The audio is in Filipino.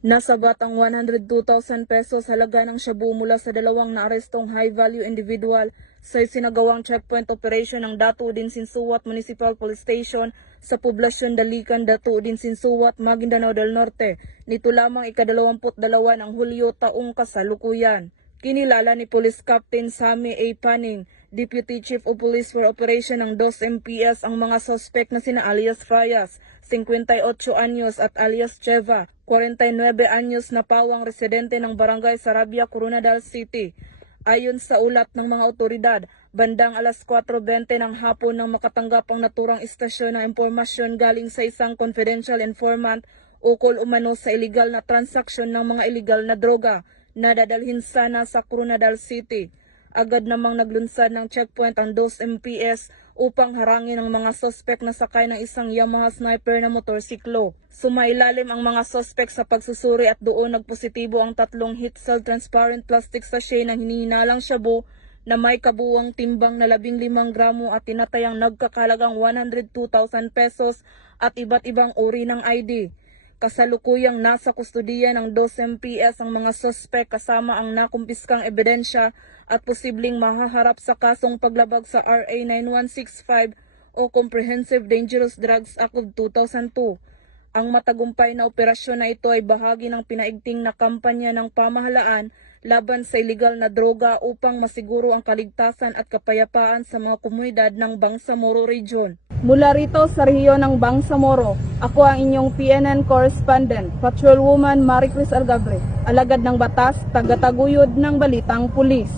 Nasabat ang 102,000 pesos halaga ng shabu mula sa dalawang naarestong high-value individual sa isinagawang checkpoint operation ng Datuudin Sinsuat Municipal Police Station sa poblasyon Dalican, Datuudin Sinsuat, Maguindanao del Norte. Nito lamang ika-22 ng Hulyo taong kasalukuyan. Kinilala ni Police Captain Sammy A. Paning, Deputy Chief of Police for Operation ng 2 MPS ang mga sospek na sina alias Fayas, 58 anyos at alias Cheva, 49 anyos na pawang residente ng Barangay Sarabia, Coronadal City. Ayon sa ulat ng mga otoridad, bandang alas 4:20 ng hapon nang makatanggap ang naturang istasyon ng impormasyon galing sa isang confidential informant ukol umano sa iligal na transaksyon ng mga iligal na droga na dadalhin sana sa Coronadal City. Agad namang naglunsad ng checkpoint ang 2 MPS upang harangin ang mga sospek na sakay ng isang Yamaha Sniper na motorsiklo. Sumailalim ang mga sospek sa pagsusuri at doon nagpositibo ang 3 heat-sealed transparent plastic sachet na hinihinalang shabu na may kabuuang timbang na 15 gramo at tinatayang nagkakalagang 102,000 pesos at iba't ibang uri ng ID. Kasalukuyang nasa kustudiya ng 2 MPS ang mga sospek kasama ang nakumpiskang ebidensya at posibleng mahaharap sa kasong paglabag sa RA 9165 o Comprehensive Dangerous Drugs Act of 2002. Ang matagumpay na operasyon na ito ay bahagi ng pinaigting na kampanya ng pamahalaan laban sa iligal na droga upang masiguro ang kaligtasan at kapayapaan sa mga komunidad ng Bangsamoro Region. Mula rito sa rehiyon ng Bangsamoro, ako ang inyong PNN correspondent, Patrolwoman Maricris Algabre, alagad ng batas, tagataguyod ng Balitang Pulis.